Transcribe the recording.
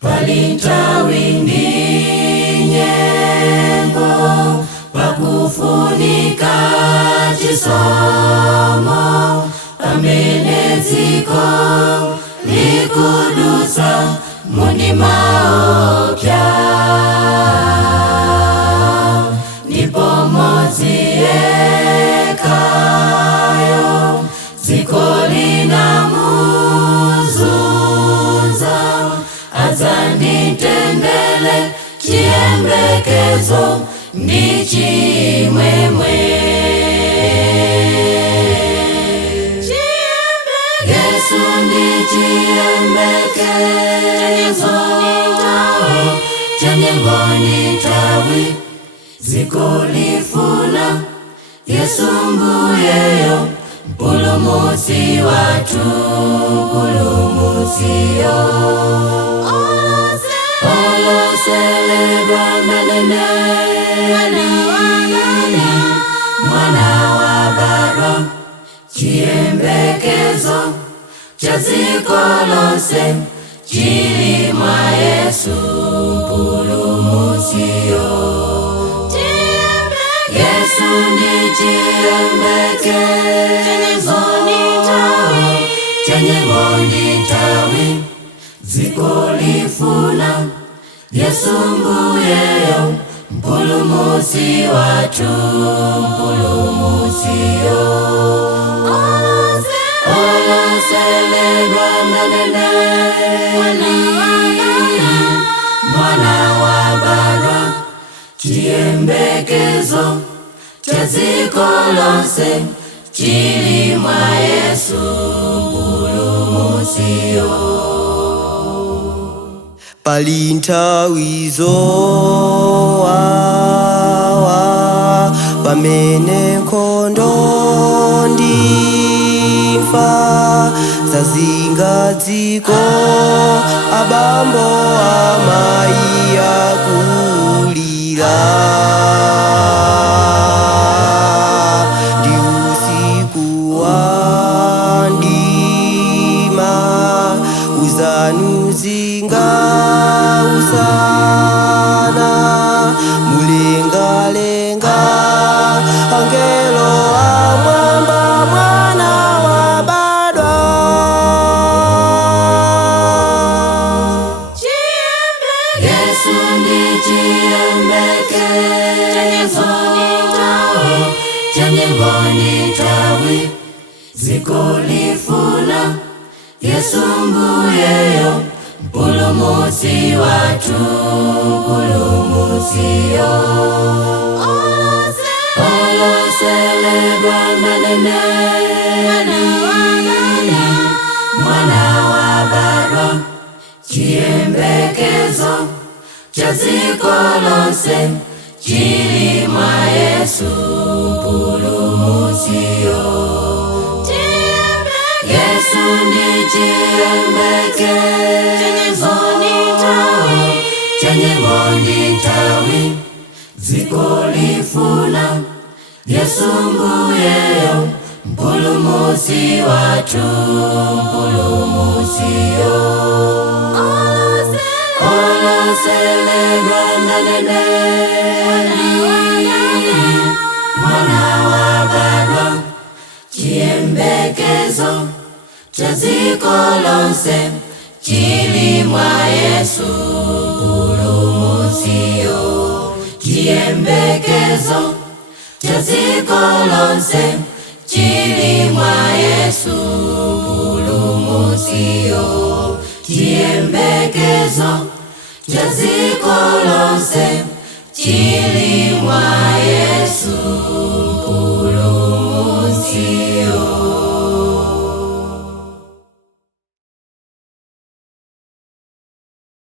palintawindi nyengo pakufunika chisomo pameneziko likudusa mundima opya ndipo modzi yekayo ziko linamuzunza adzanditendele chiyembekezo ndi chimwemwe. Yesu ndi chiyembekezo chanyengo ndi nthawi ziko lifuna Yesu mbuyeyo mpulumutsi wathu mpulumutsiyo oloseledwa manenene mwana wabadwa chiyembekezo cha dziko lonse chili mwa Yesu mpulumutsiyo. Yesu ndi chiyembekezo chanyengo ndi nthawi dziko lifuna Yesu mbuyeyo mpulumutsi wathu mpulumutsiyo oloseledwa manenene mwana wabadwa chiyembekezo cha dziko lonse chili mwa Yesu mpulumutsiyo. Pali nthawi zowawa pamene nkhondo ndimfa zazinga dziko abambo amayi akulira ndi usiku wa ndima uzanuzinga usana mulengalenga angelo amwamba mwana wabadwa. Yesu ndi chiyembekezo chanyengo ndi nthawi ziko lifuna Yesu mbuyeyo mpulumutsi wathu mpulumutsiyo oloseledwa manenene mwana wabadwa chiyembekezo cha dziko lonse chili mwa Yesu mpulumutsiyo. Yesu ndi chiyembekezo chanyengo ndi nthawi dziko lifuna Yesu mbuyeyo mpulumutsi wathu mpulumutsiyo oloseledwa manenene mwana wabadwa chiyembekezo cha dziko lonse chili mwa Yesu mpulumutsiyo. Chiyembekezo cha dziko lonse chili mwa Yesu mpulumutsiyo. Chiyembekezo cha dziko lonse chili mwa Yesu.